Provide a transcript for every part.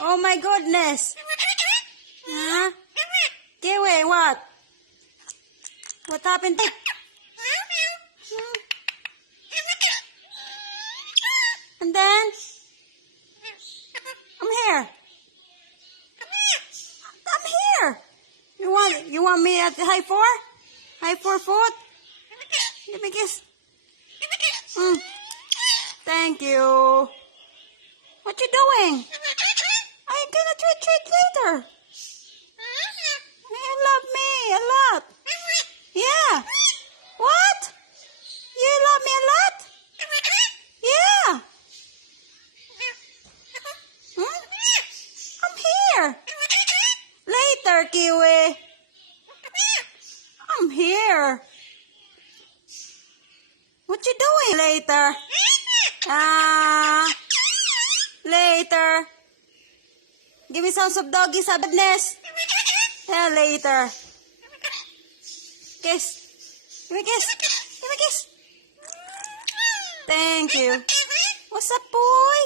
Oh my goodness. Huh? Kiwi, what? What happened? And then? I'm here. I'm here. You want me at high four? High 4 foot? Give me a kiss. Thank you. What you doing? I'm gonna treat later. You love me a lot. Yeah. What? You love me a lot? Yeah. I'm here. Later, Kiwi. I'm here. What you doing later? Later. Give me some of doggy sabadness. Yeah, later. Kiss. Give me a kiss. Give me a kiss. Thank you. What's up, boy?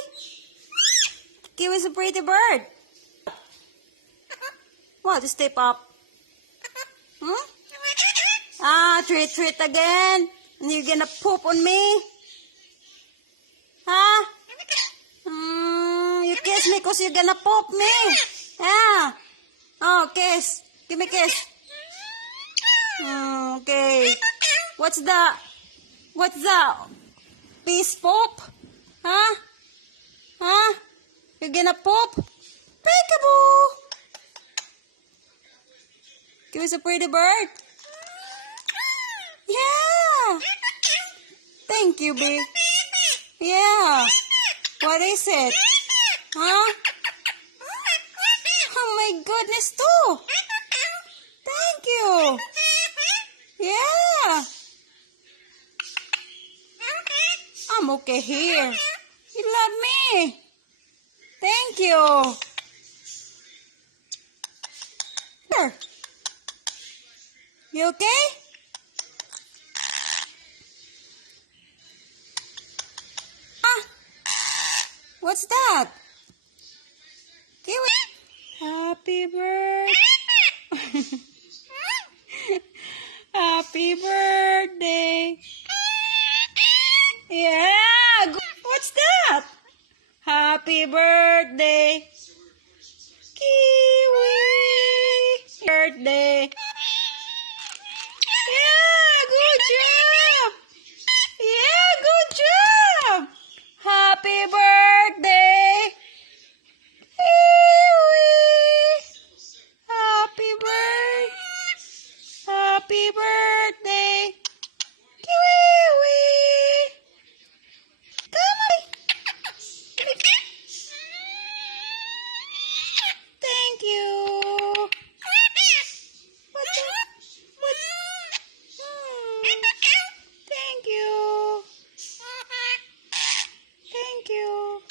Kiwi's a pretty bird. What? Step up. Treat again. And you're gonna poop on me? Huh? You kiss me because you're gonna poop me. Yeah. Oh, kiss. Give me a kiss. Okay. What's the peace poop? Huh? Huh? You're gonna poop? Peekaboo. Give us a pretty bird. Yeah. Thank you, babe. Yeah. What is it? Huh? Oh my goodness, too. Thank you. Yeah. I'm okay here. You love me. Thank you. Here. You okay? What's that? Kiwi. Happy birthday. Happy birthday. Yeah. What's that? Happy birthday. Kiwi. Birthday. Yeah, good job. Yeah, good job. Happy birthday. Kiwi. Happy birthday. Happy birthday. Kiwi. Come on. Thank you. Thank you. Thank you.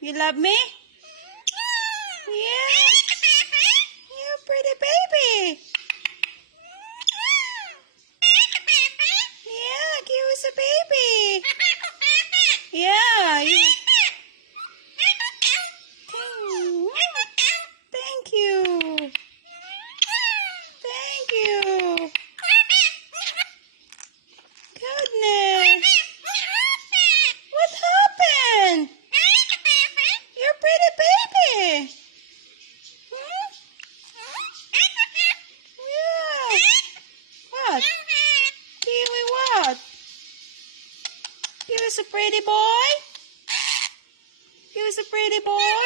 You love me? Yeah. You're a pretty baby. Yeah, Kiwi's a baby. Yeah. Thank you. Thank you. Goodness. What happened? You're a pretty baby. Yeah. What? Kiwi what? Kiwi's a pretty boy? Kiwi's a pretty boy?